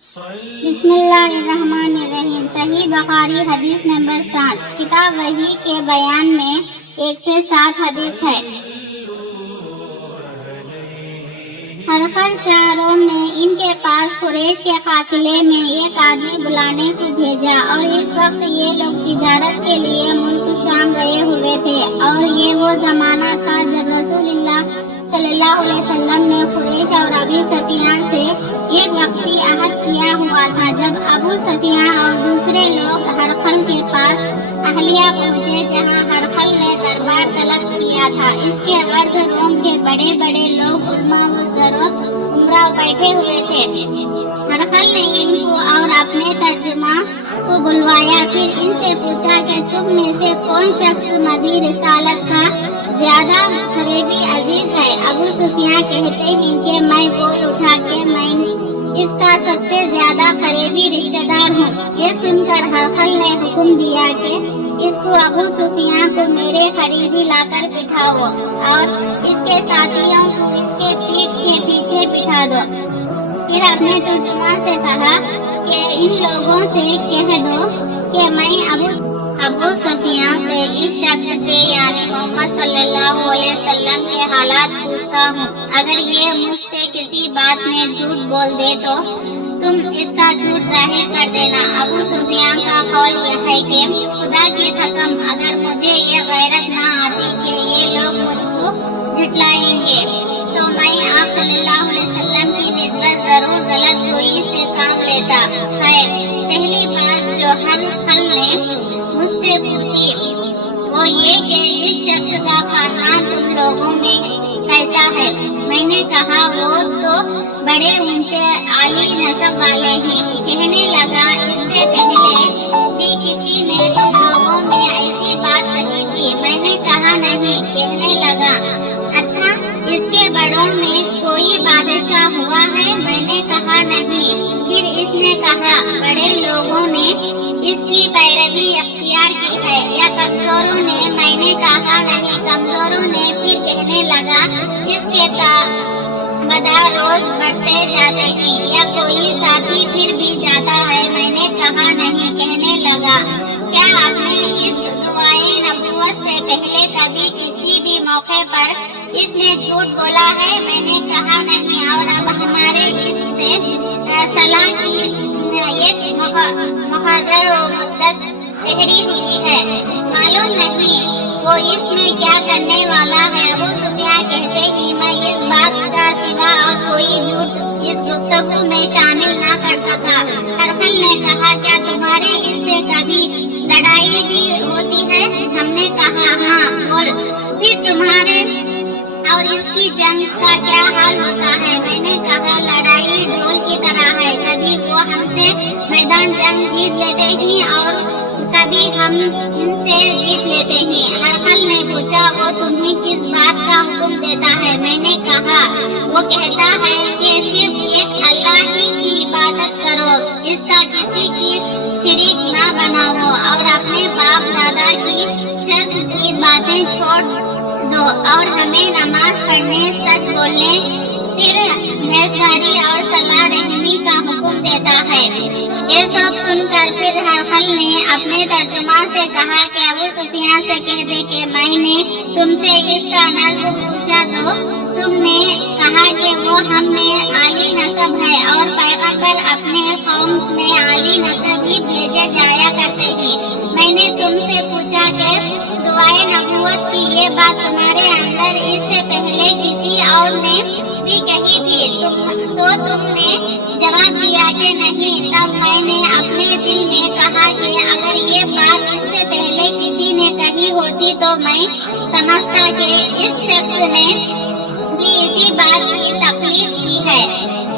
بسم اللہ الرحمن الرحیم۔ صحیح بخاری حدیث نمبر 7۔ کتاب وحی کے بیان میں 1 سے 7 حدیث ہے۔ ہرقل شاہ روم نے ان کے پاس قریش کے قافلے میں ایک آدمی بلانے کو بھیجا، اور اس وقت یہ لوگ تجارت کے لیے ملک شام گئے ہوئے تھے، اور یہ وہ زمانہ تھا جب رسول اللہ صلی اللہ علیہ وسلم نے قریش اور ابو سفیان سے ایک وقتی عہد کیا ہوا تھا۔ جب ابو سفیان اور دوسرے لوگ ہرقل کے پاس اہلیہ پہنچے، جہاں ہرقل نے دربار طلب کیا تھا، اس کے غرض روم کے بڑے بڑے لوگ علماء و عمرہ بیٹھے ہوئے تھے۔ ہرقل نے ان کو اور اپنے ترجمہ کو بلوایا، پھر ان سے پوچھا کہ تم میں سے کون شخص مدی رسالت کا زیادہ قریبی عزیز ہے؟ ابو سفیان کہتے ہیں کہ میں بول اٹھا کہ میں اس کا سب سے زیادہ قریبی رشتہ دار ہوں۔ یہ سن کر ہرقل نے حکم دیا کہ اس کو ابو سفیان کو میرے قریبی لا کر بٹھاؤ، اور اس کے ساتھیوں کو اس کے پیٹھ کے پیچھے بٹھا دو۔ پھر اپنے ترجمہ سے کہا کہ ان لوگوں سے کہہ دو کہ میں ابو سفیان سے اس شخص کے یعنی محمد صلی اللہ علیہ وسلم کے حالات پوچھتا ہوں۔ اگر یہ مجھ سے کسی بات میں جھوٹ بول دے تو تم اس کا جھوٹ ظاہر کر دینا۔ ابو سفیان کا قول یہ ہے کہ خدا کی قسم، اگر مجھے یہ غیرت نہ آتی کہ یہ لوگ مجھ کو جھٹلائیں گے تو میں آپ صلی اللہ علیہ وسلم کی نسبت ضرور غلط گوئی سے کام لیتا۔ خیر، پہلی بات جو ہرقل نے مجھ سے پوچھی وہ یہ کہ اس شخص کا خاندان تم لوگوں میں کیسا ہے؟ میں نے کہا وہ تو بڑے اونچے عالی نسب والے ہیں۔ کہنے لگا اس سے پہلے بھی کسی نے تم لوگوں میں ایسی بات کہی تھی؟ میں نے کہا نہیں۔ کہنے لگا اچھا، اس کے بڑوں میں کوئی بادشاہ ہوا ہے؟ میں نے کہا نہیں۔ پھر اس نے کہا بڑے لوگوں نے اس کی پیروی اختیار کی ہے یا کمزوروں نے؟ میں نے کہا نہیں، کمزوروں نے۔ پھر کہنے لگا اس کے بدا روز بڑھتے جاتے ہیں یا کوئی ساتھی پھر بھی جاتا ہے؟ میں نے کہا نہیں۔ کہنے لگا کیا آپ نے اس دعائے نبوت سے پہلے کبھی کسی بھی موقع پر اس نے جھوٹ بولا ہے؟ میں نے کہا نہیں۔ اور اب ہمارے اس سے صلاح کی ایک مقرر و مدت ٹھہری ہوئی ہے، معلوم نہیں وہ اس میں کیا کرنے والا ہے۔ ابو سفیان کہتے ہیں میں اس بات کا سوا اور کوئی جھوٹ اس گفتگو میں شامل نہ کر سکا۔ ہرقل نے کہا کیا تمہارے اس سے کبھی لڑائی بھی ہوتی ہے؟ ہم نے کہا ہاں۔ بول پھر تمہارے اور اس کی جنگ کا کیا حال ہوتا ہے؟ میں نے کہا لڑائی ڈھول کی طرح ہے، کبھی وہ ہم سے میدان جنگ جیت لیتے ہیں اور کبھی ہم ان سے جیت لیتے ہیں۔ ہرقل نے پوچھا وہ تمہیں کس بات کا حکم دیتا ہے؟ میں نے کہا وہ کہتا ہے کہ صرف ایک اللہ ہی کی عبادت کرو، اس کا کسی کی شریک نہ بناؤ، اور اپنے باپ دادا کی شرک کی باتیں چھوڑ دو، اور ہمیں نماز پڑھنے، سچ بولنے، پھر پرہیزگاری اور صلہ رحمی کا حکم دیتا ہے۔ یہ سب سن کر پھر ہرقل نے اپنے ترجمہ سے کہا کہ ابو سفیان سے کہہ دے کہ میں نے تم سے اس کا نسب پوچھا تو تم نے کہا کہ وہ ہم میں عالی نسب ہے، اور پیغمبر اپنے قوم میں عالی نسب ہی بھیجے جایا کرتے ہیں۔ میں نے تم سے پوچھا کہ دعائے نبوت کی یہ بات تمہارے اندر اس سے پہلے کسی اور نے بھی کہی تھی؟ تو تم نے جواب دیا کہ نہیں۔ تب میں نے اپنے دل میں کہا کہ اگر یہ بات اس سے پہلے کسی نے کہی ہوتی تو میں سمجھتا کہ اس شخص نے بھی اسی بات کی تقلید کی ہے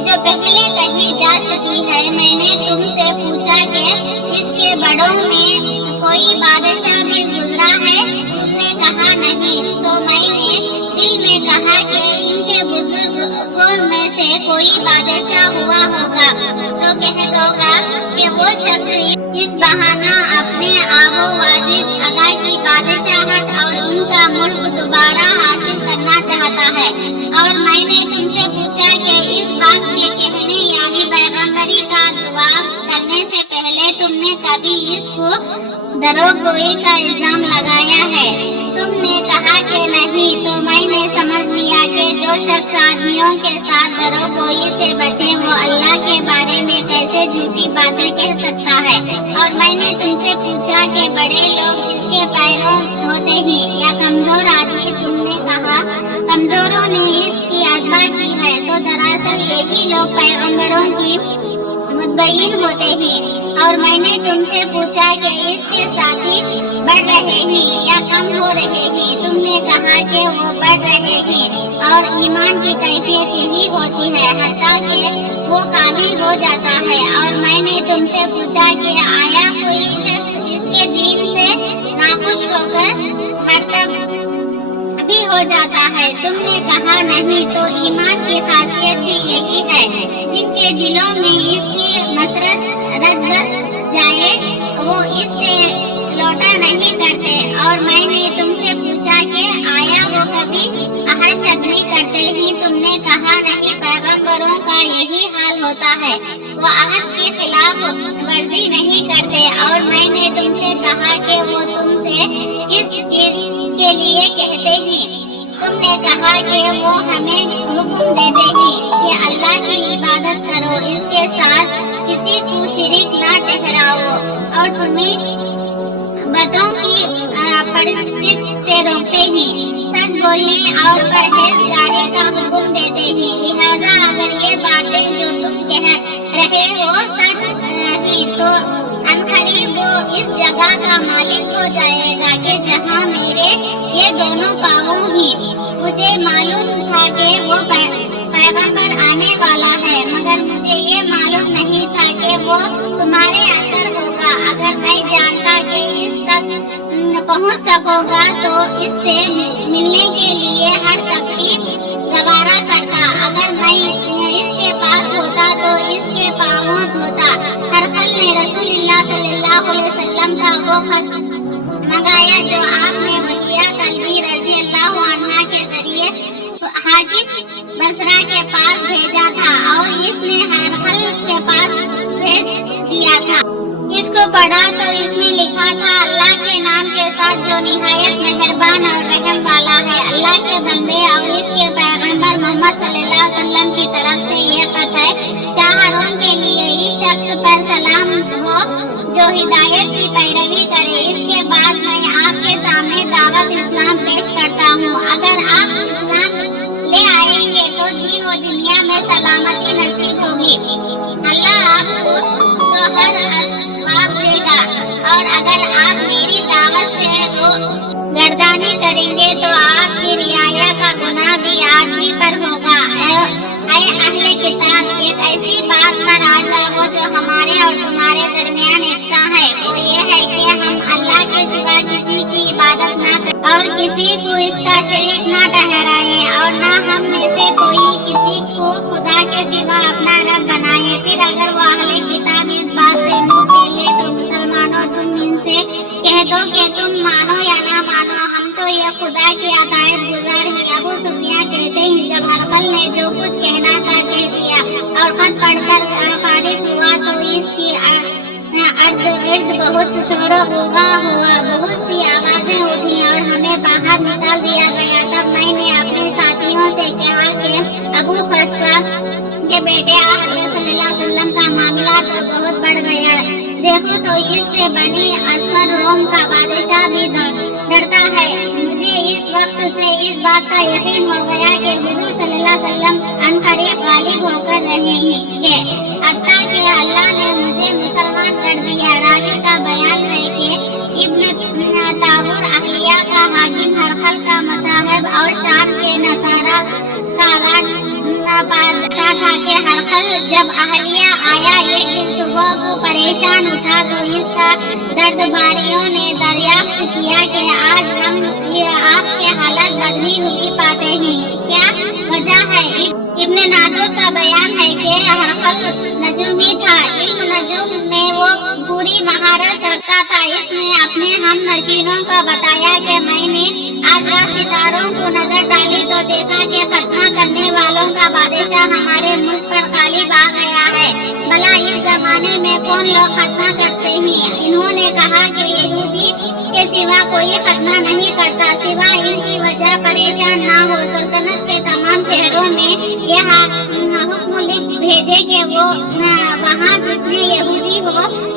جو پہلے کہی جا چکی ہے۔ میں نے تم سے پوچھا کہ اس کے بڑوں میں کوئی بادشاہ بھی گزرا ہے؟ تم نے کہا نہیں۔ تو میں نے دل میں کہا کہ ان کے بزرگوں میں سے کوئی بادشاہ ہوا ہوگا تو کہہ دو گا کہ وہ شخص اس بہانہ اپنے آب و واجد ادا کی بادشاہت اور ان کا ملک دوبارہ حاصل کرنا چاہتا ہے۔ اور میں نے تم سے پوچھا کہ اس بات کے کہنے یعنی پیغمبری کا तुम ने कभी इसको दरोगोई का इल्जाम लगाया है? तुमने कहा कि नहीं, तो मैंने समझ लिया कि जो शख्स आदमियों के साथ दरोगोई से बचे वो अल्लाह के बारे में कैसे झूठी बातें कह सकता है। और मैंने तुमसे पूछा कि बड़े लोग किसके पैरों होते हैं या कमजोर आदमी? तुमने कहा कमजोरों ने इसकी अतबा की है। तो दरअसल यही लोग पैगंबरों की मुतबईन होते हैं। और मैंने तुमसे पूछा कि इसके साथी बढ़ रहे हैं या कम हो रहे हैं? तुमने कहा कि वो बढ़ रहे हैं और ईमान की कैफियत यही होती है हत्ता कि वो कामिल हो जाता है। और मैंने तुमसे पूछा कि आया कोई शख्स इसके दीन से नाखुश होकर मरतब भी हो जाता है? तुमने कहा नहीं। तो ईमान की खासियत भी यही है, जिनके दिलों में इसकी मसरत रच बस जाए वो इससे लौटा नहीं करते। और मैंने तुमसे पूछा कि आया वो कभी अहद शक्री करते ही? तुमने कहा नहीं, पैगंबरों का यही हाल होता है, वो अहद के खिलाफ वर्जी नहीं करते। और मैंने तुमसे कहा कि वो तुमसे किस चीज के लिए कहते हैं? तुमने कहा कि वो हमें हुक्म देते हैं कि अल्लाह की इबादत करो, इसके साथ किसी को शरीक ना ठहराओ, और तुम्हें बतों की परिस्थिति से रोकते हैं, सच बोलने और परहेजगारी का हुक्म देते हैं। लिहाजा अगर ये बातें जो तुम कह रहे हो सच है तो अनकरीब वो इस जगह का मालिक हो जाएगा कि जहाँ मेरे ये दोनों पाँव हैं। मुझे मालूम था कि वो पैगंबर आने वाला है, मगर मुझे ये मालूम नहीं था कि वो तुम्हारे अंदर होगा। अगर मैं जानता कि इस तक पहुंच सकोगा तो इससे मिलने के लिए हर तकलीफ गवारा करता। अगर मैं इसके पास होता तो इसके पाँवों धोता। हरफल ने रसूलुल्लाह सल्लल्लाहु अलैहि वसल्लम का वो खत मंगाया जो आपने वहिया कल्बी रजी अल्लाह अन्हा के जरिए हाकिम बसरा के पास भेजा था, और इसने हरफल के पास भेज दिया था। इसको पढ़ा तो इसमें लिखा था, अल्लाह के नाम के साथ जो निहायत मेहरबान और रहम वाला है। अल्लाह के बंदे और इसके पैगंबर मोहम्मद सल्लल्लाहु अलैहि वसल्लम की तरफ से ये खत है। शाहरों के लिए इस शख्स पर सलाम हो जो हिदायत की पैरवी करे। इसके बाद मैं आपके सामने दावत इस्लाम पेश करता हूँ। अगर आप इस्लाम ले आएंगे तो दीन व दुनिया में सलामती नसीब होगी। अल्लाह आपको तो हर असबाब देगा, और अगर आप मेरी दावत से गर्दानी करेंगे तो आपकी रियाया का गुनाह भी आप ही पर होगा। ऐ अहले किताब, एक ऐसी बात पर आ जाओ जो हमारे और तुम्हारे दरमियान एकसा है। वो ये है कि हम अल्लाह के सिवा किसी की इबादत ना करें और किसी को इसका शरीक ना ठहराएं, और ना हम में से कोई किसी को खुदा के सिवा अपना रब बनाए। फिर अगर वो अहले किताब इस बात से मुंह फेर ले तो मुसलमानों तुम इनसे कह दो कि तुम मानो या ना मानो, हम तो ये खुदा की अतायत गुजार है। अबू सुफियान कहते हैं, जब हरफल ने जो कुछ कहना था कह दिया और खत पढ़कर फारिग हुआ तो इसकी अर्द गिर्द बहुत शोर गुगा हुआ, बहुत सी आवाजें उठी और हमें बाहर निकाल दिया गया। तब मैंने अपने साथियों से कहा कि अबू खशफा के बेटे हज़रत सल्लल्लाहु अलैहि वसल्लम का मामला तो बहुत बढ़ गया। देखो तो इससे बनी असफर रोम का बादशाह भी डरता है। मुझे इस वक्त से इस बात का यकीन हो गया कि हुजूर सल्लल्लाहु अलैहि वसल्लम अनकरीब गालिब होकर रहेंगे। हत्ता कि अल्लाह ने मुझे मुसलमान कर दिया। रावी का बयान है कि इब्न ताबूर अहलिया का हाकिम हरखल का मसाहब और शाम के नसारा का पाता था कि हरखल जब अहलिया आया एक दिन सुबह को परेशान उठा तो इसका दर्दबारियों ने दरियाफ्त किया कि आज हम आपके हालत बदली हुई पाते हैं, क्या वजह है? इब्न नादूर का बयान है कि हरखल नजूमी था। इल्म नजूम में वो पूरी महारत रखता था। इसने अपने हम नशीनों को बताया कि मैंने आज रात सितारों को नजर डाली तो देखा कि खतना करने वालों का बादशाह हमारे मुल्क पर गालिब आ गया है। भला इस जमाने में कौन लोग खतना करते हैं। इन्होंने कहा कि यहूदी के सिवा कोई खतना नहीं करता, सिवा इनकी वजह परेशान ना हो। सल्तनत के तमाम शहरों में यह हुक्म लिख भेजे कि वो वहाँ जितने यहूदी हो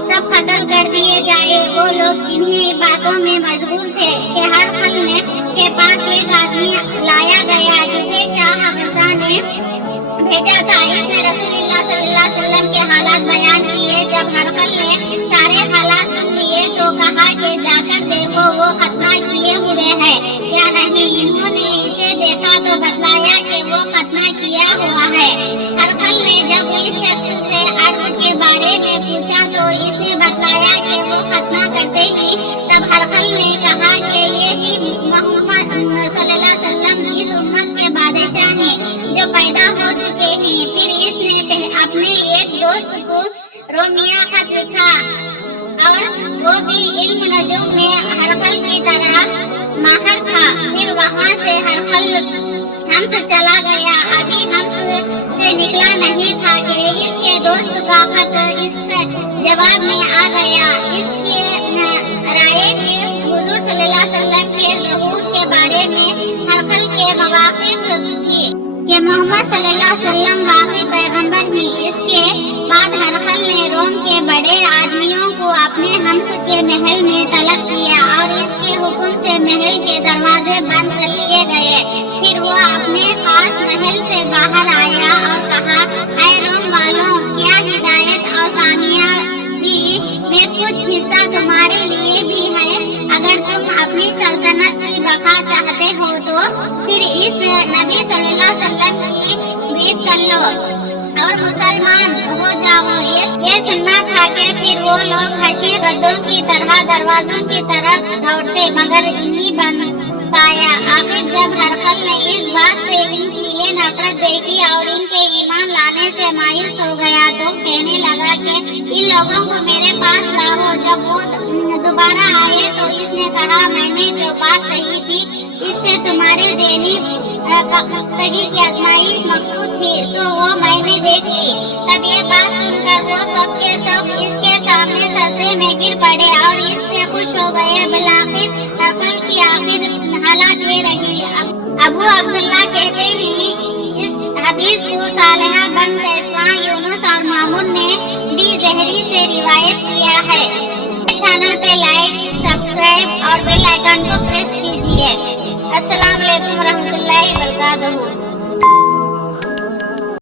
सब कत्ल कर दिए जाए। वो लोग इन्हीं बातों में मशगूल थे कि हरकल के पास एक आदमी लाया गया जिसे शाह हबशा ने भेजा था। इसने रसूलुल्लाह सल्लल्लाहु अलैहि वसल्लम के हालात बयान किए। जब हरकल ने सारे हालात सुन लिए तो कहा कि जाकर देखो वो खतना किए हुए है या नहीं। इन्होंने इसे देखा तो बतलाया कि वो खतना किया हुआ है। हरकल ने जब इस शख्स से अर्ब के बारे में पूछा तो इसने बतलाया कि वो खतना करते ही। तब हरकल ने कहा कि ये ही मोहम्मद सल्लल्लाहु अलैहि वसल्लम इस उम्मत के बादशाह हैं जो पैदा हो चुके हैं। फिर इसने अपने एक दोस्त को रोमिया खत लिखा और वो भी इल्म नजूम में हरकल की तरह माहिर था। फिर वहाँ से हरकल हमस चला गया। अभी हमस से निकला नहीं था कि इसके दोस्त का खत इस जवाब में आ गया। इसके राय के हुजूर सल्लल्लाहु अलैहि वसल्लम के ज़हूर के बारे में हरकल के मवाक़िफ़ थी कि मोहम्मद सल्लल्लाहु अलैहि वसल्लम वाकई पैगंबर हैं। इसके बाद हरकल ने रोम के बड़े आदमियों को अपने हमस के महल में तलब किया और इसके हुक्म से महल के दरवाजे बंद कर लिए गए। फिर वो अपने खास महल से बाहर आया और कहा, ऐ रोम वालों, क्या हिदायत और कामयाबी में कुछ हिस्सा तुम्हारे लिए भी है। अगर तुम अपनी सल्तनत की बका चाहते हो तो फिर इस नबी सल्लल्लाहु अलैहि वसल्लम की बीत कर लो और मुसलमान हो जाओ। ये सुनना था कि फिर वो लोग हशी गद्दों की तरह दरवाजों की तरफ दौड़ते, मगर इन्हीं बन पाया। आखिर जब हरकल ने इस बात से इनकी ये नफरत देखी और इनके ईमान लाने से मायूस हो गया तो कहने लगा कि इन लोगों को मेरे पास लाओ। जब वो दोबारा आए तो इसने कहा, मैंने जो बात कही थी इससे तुम्हारे देनी पख्तगी की आजमाइश मकसूद थी, सो वो मैंने देख ली। तब ये बात सुनकर वो सब के सब इसके सामने सजदे में गिर पड़े और इससे खुश हो गए। बिलाखिर हरकल की आखिर हालात ये रही। अबू अब्दुल्ला कहते हैं, इस हदीस को सालेहा बन कैसवां, यूनुस और मामून ने भी ज़हरी से रिवायत किया है। चैनल पे लाइक, सब्सक्राइब और बेल आइकन को प्रेस कीजिए। अस्सलाम वालेकुम रहमतुल्लाहि व बरकातहू।